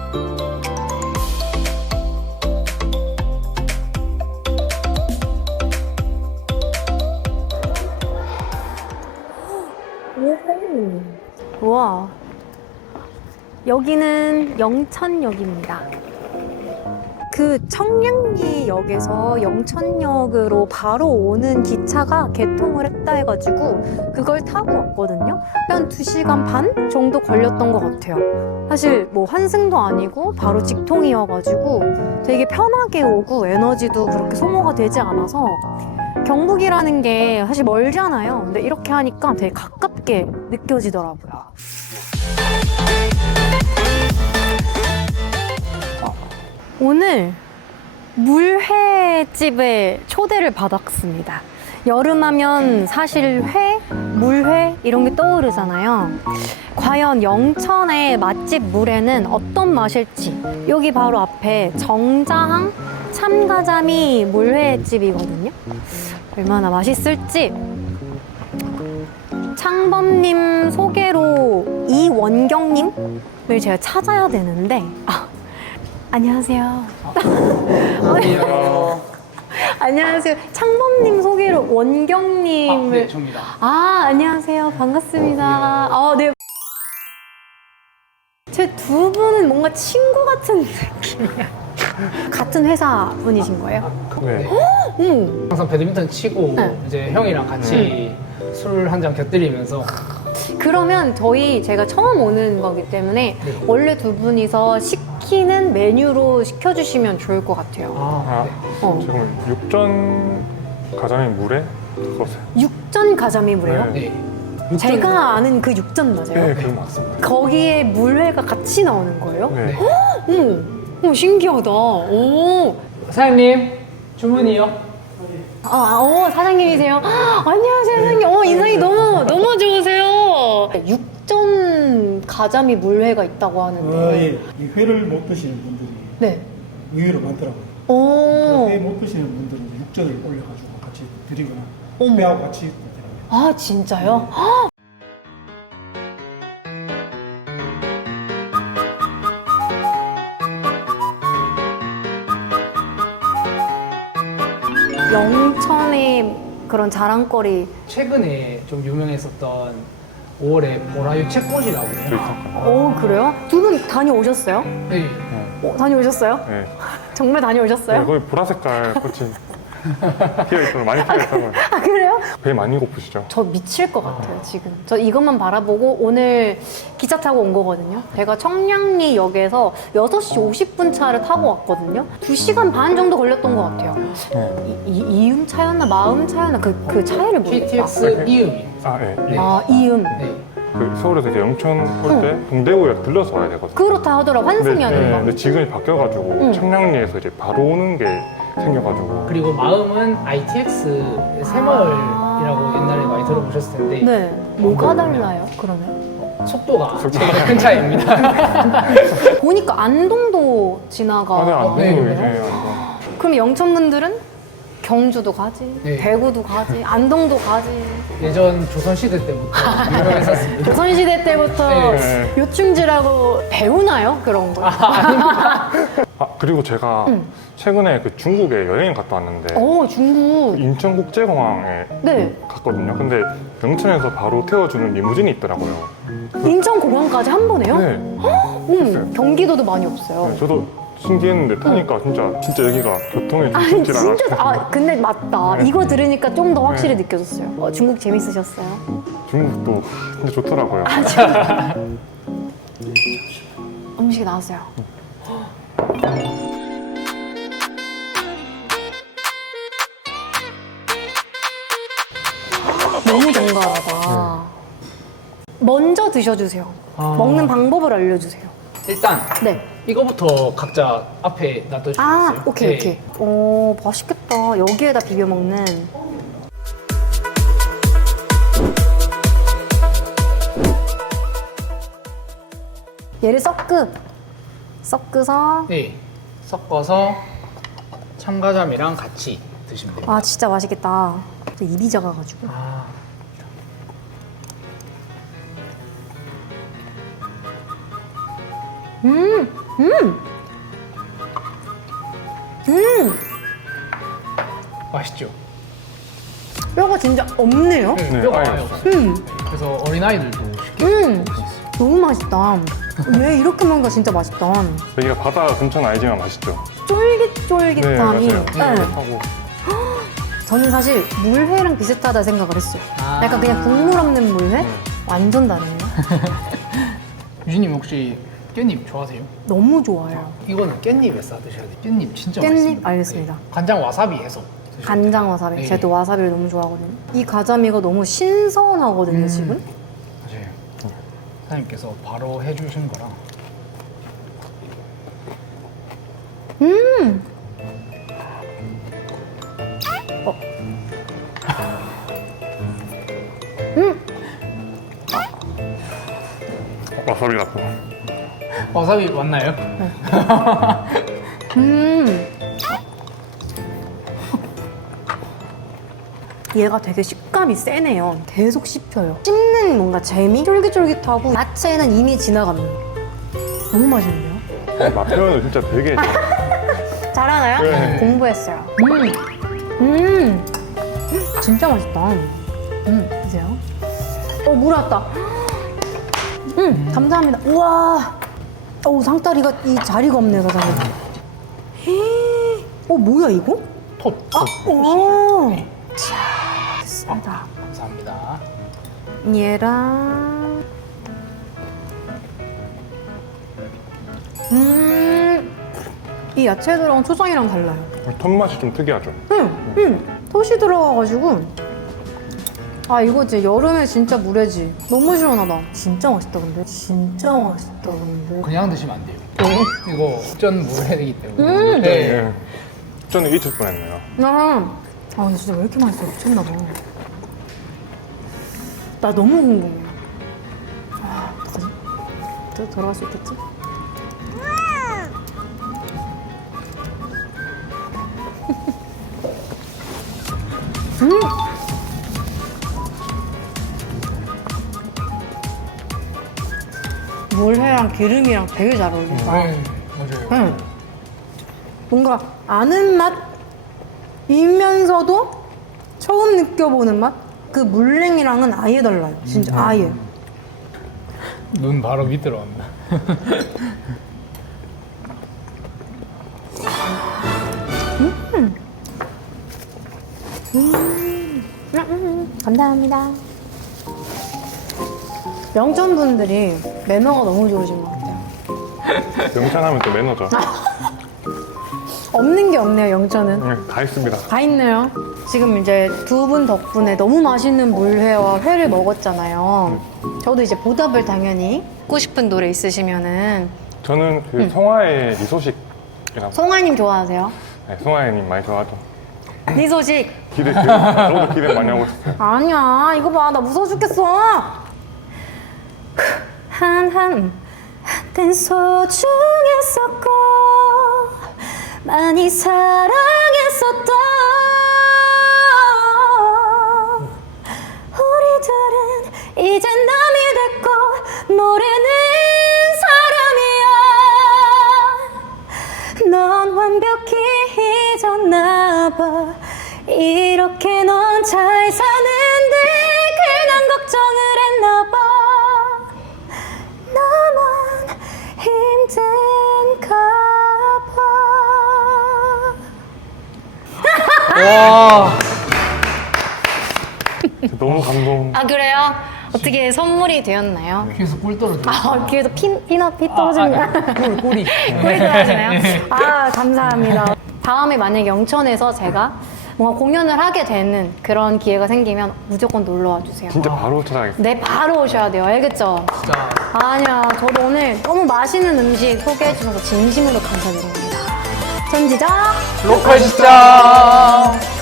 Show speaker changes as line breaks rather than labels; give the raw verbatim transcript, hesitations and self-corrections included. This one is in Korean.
오, 우와. 여기는 영천역입니다. 그 청량리역에서 영천역으로 바로 오는 기차가 개통을 했다 해가지고 그걸 타고 왔거든요. 한 두 시간 반 정도 걸렸던 것 같아요. 사실 뭐 환승도 아니고 바로 직통이어가지고 되게 편하게 오고 에너지도 그렇게 소모가 되지 않아서 경북이라는 게 사실 멀잖아요. 근데 이렇게 하니까 되게 가깝게 느껴지더라고요. 오늘 물회집에 초대를 받았습니다. 여름하면 사실 회, 물회 이런 게 떠오르잖아요. 과연 영천의 맛집 물회는 어떤 맛일지 여기 바로 앞에 정자항 참가자미 물회집이거든요. 얼마나 맛있을지 창범님 소개로 이원경님을 제가 찾아야 되는데 아, 안녕하세요.
안녕하세요.
안녕하세요. 창범님 소개로 원경님을.
아, 네, 저입니다.
아, 안녕하세요. 반갑습니다. 아, 네. 제 두 분은 뭔가 친구 같은 느낌이야. 같은 회사 분이신 거예요?
네.
응.
항상 배드민턴 치고
네.
이제 형이랑 같이 술 한 잔 곁들이면서
그러면 저희 제가 처음 오는 거기 때문에
네.
원래 두 분이서 시키는 메뉴로 시켜주시면 좋을 것 같아요.
아,
아,
네.
어.
지금 육전 가자미 물에 그거세요?
육전 가자미 물회요?
네.
네.
제가 아는 그 육전 맞아요?
네, 그거 맞습니다.
거기에 물회가 같이 나오는 거예요?
네.
오, 오 신기하다. 오,
사장님 주문이요.
아, 아, 오, 사장님이세요? 아, 안녕하세요, 사장님. 어, 인상이 너무, 너무 좋으세요. 육전 가자미 물회가 있다고 하는데.
어, 예. 이 회를 못 드시는 분들이
네.
의외로 많더라고요.
오.
회 못 드시는 분들은 육전을 올려가지고 같이 드리거나
어머.
회하고 같이 드리더라고요.
아, 진짜요? 헉! 영천의 그런 자랑거리.
최근에 좀 유명했었던 오월에 보라유 채꽃이라고.
있었거든요.
오, 그래요? 두 분 다녀오셨어요?
네.
어, 다녀오셨어요?
네.
정말 다녀오셨어요?
네, 거기 보라색깔 꽃이 피어있어요. 많이 피어있다고.
아, 그래요?
배 많이 고프시죠?
저 미칠 것 같아요, 지금. 저 이것만 바라보고 오늘 기차 타고 온 거거든요. 제가 청량리역에서 여섯 시 오십 분 차를 타고 왔거든요. 두 시간 반 정도 걸렸던 것 같아요.
네.
이, 이, 이음 차였나 마음 차였나 그, 그 차이를 모르겠다.
케이티엑스 이음이.
아, 네.
네.
아, 이음.
네.
그 서울에서 이제 영천 올 때 동대구역 들러서 와야 되거든요.
그렇다 하더라,
근데,
환승연인가.
네, 근데 지금이 바뀌어가지고
응.
청량리에서 이제 바로 오는 게 생겨가지고.
그리고 마음은 아이티엑스 새마을이라고 옛날에 많이 들어보셨을 텐데
네. 뭐가 달라요, 그러면?
속도가
속도가.
제일 큰 차이입니다.
보니까 안동도 지나가.
아, 네, 안
네,
되는
네.
네, 안동.
그럼 영천분들은 경주도 가지,
네.
대구도 가지, 안동도 가지.
예전 조선시대 때부터 유명했었습니다.
조선시대 때부터
네.
요충지라고 배우나요? 그런 거?
아, 그리고 제가
응.
최근에 그 중국에 여행 갔다 왔는데
오, 중국.
인천국제공항에
네.
갔거든요. 근데 영천에서 바로 태워주는 리무진이 있더라고요.
인천공항까지 한 번에요?
네.
음, 경기도도 많이 없어요.
네, 저도 신기했는데 타니까 진짜 진짜 여기가 교통의
아니,
중심지라.
진짜. 아, 근데 맞다.
네.
이거 들으니까 좀 더 확실히
네.
느껴졌어요. 어, 중국 재밌으셨어요?
중국도 진짜 좋더라고요.
아, 진짜. 음식이 나왔어요. 너무 정갈하다. 먼저 드셔주세요.
아.
먹는 방법을 알려주세요.
일단
네.
이거부터 각자 앞에 놔둬주세요.
아, 오케이,
네.
오케이. 오, 맛있겠다. 여기에다 비벼 먹는. 얘를 섞으. 섞어서.
네. 섞어서 참가자미랑 같이 드시면 됩니다.
아, 진짜 맛있겠다. 또 입이 작아가지고.
아.
음! 음! 음!
맛있죠?
뼈가 진짜 없네요.
네,
네,
뼈가
아예
아예
없어요.
없어요.
음!
네, 그래서 어린아이들도 쉽게
음!
먹을 수 있어요.
너무 맛있다. 얘 이렇게 먹으니까 진짜 맛있다.
여기가 바다 근처는 아니지만 맛있죠.
쫄깃쫄깃함이.
네, 맞아요.
네.
하고
저는 사실 물회랑 비슷하다 생각을 했어요.
아.
약간 그냥 국물 없는 물회? 완전 다르네요.
유진님 혹시 깻잎 좋아하세요?
너무 좋아요.
이거는 깻잎에 싸 드셔야 돼요. 깻잎 진짜
깻잎?
맛있습니다.
알겠습니다.
네. 간장 와사비 해서 드셔야 돼요.
간장 와사비.
네.
제가 또 와사비를 너무 좋아하거든요. 이 가자미가 너무 신선하거든요,
음.
지금.
맞아요. 사장님께서 바로 해주신 거라.
음! 어. 음!
와사비 같고.
와사비 맞나요?
음! 얘가 되게 식감이 세네요. 계속 씹혀요. 씹는 뭔가 재미? 쫄깃쫄깃하고 야채는 이미 지나갑니다. 너무 맛있는데요?
어, 맛 표현을 진짜 되게 잘-
잘하나요?
네.
공부했어요. 음! 음! 진짜 맛있다. 음, 드세요. 어, 물 왔다. 음, 감사합니다. 우와! 어우, 상다리가 이 자리가 없네, 사장님. 헤이. 어, 뭐야, 이거?
톳.
아, 오! 자, 됐습니다.
감사합니다.
얘랑 음, 이 야채들랑 초장이랑 달라요.
톤 맛이 좀 특이하죠.
응, 응, 톳이 들어가가지고 아 이거 이제 여름에 진짜 물회지. 너무 시원하다. 진짜 맛있다 근데. 진짜 맛있다 근데.
그냥 드시면 안 돼요. 이거 전 물회이기 때문에.
음.
네.
예. 저는 잊을 뻔했네요.
나, 아 근데 진짜 왜 이렇게 맛있어? 미쳤나봐. 나 너무 궁금해. 아, 어떡하지? 또 돌아갈 수 있겠지? 음! 물회랑 기름이랑 되게 잘 어울린다.
네, 맞아요.
응. 뭔가 아는 맛이면서도 처음 느껴보는 맛? 그 물냉이랑은 아예 달라요. 진짜 아예.
눈 바로 밑으로 갑니다.
음, 음, 감사합니다. 영천 분들이 매너가 너무 좋으신 것 같아요.
명찬하면 또 매너죠.
없는 게 없네요, 영천은.
네, 다 있습니다.
다 있네요. 지금 이제 두 분 덕분에 너무 맛있는 물회와 회를 먹었잖아요. 저도 이제 보답을 당연히 듣고 싶은 노래 있으시면은
저는 그 송하의 리소식이라고.
송하님 좋아하세요?
네, 송하혜님 많이 좋아하죠.
네 소식.
기대, 기대, 저도 기대 많이 하고 있어요.
아니야, 이거 봐, 나 무서워 죽겠어. 한한 한땐 소중했었고 많이 사랑했었던 우리들은 이제 남이 됐고 모르는 사람이야. 넌 완벽히 잊었나봐. 이렇게 넌 잘 사는데 그냥 걱정을 했나봐. 나만 힘든가 봐.
와.
너무 감동.
아 그래요? 어떻게 선물이 되었나요?
귀에서 꿀 떨어져.
아 귀에서 피, 피넛 피 떨어지는
아, 아, 꿀, 꿀이.
꿀이 떨어지나요? 아 감사합니다. 다음에 만약 영천에서 제가 뭔가 공연을 하게 되는 그런 기회가 생기면 무조건 놀러 와 주세요.
진짜 바로 찾아가겠습니다.
네 바로 오셔야 돼요. 알겠죠?
진짜.
아니야 저도 오늘 너무 맛있는 음식 소개해 주셔서 진심으로 감사드립니다. 전지적
로컬 시장.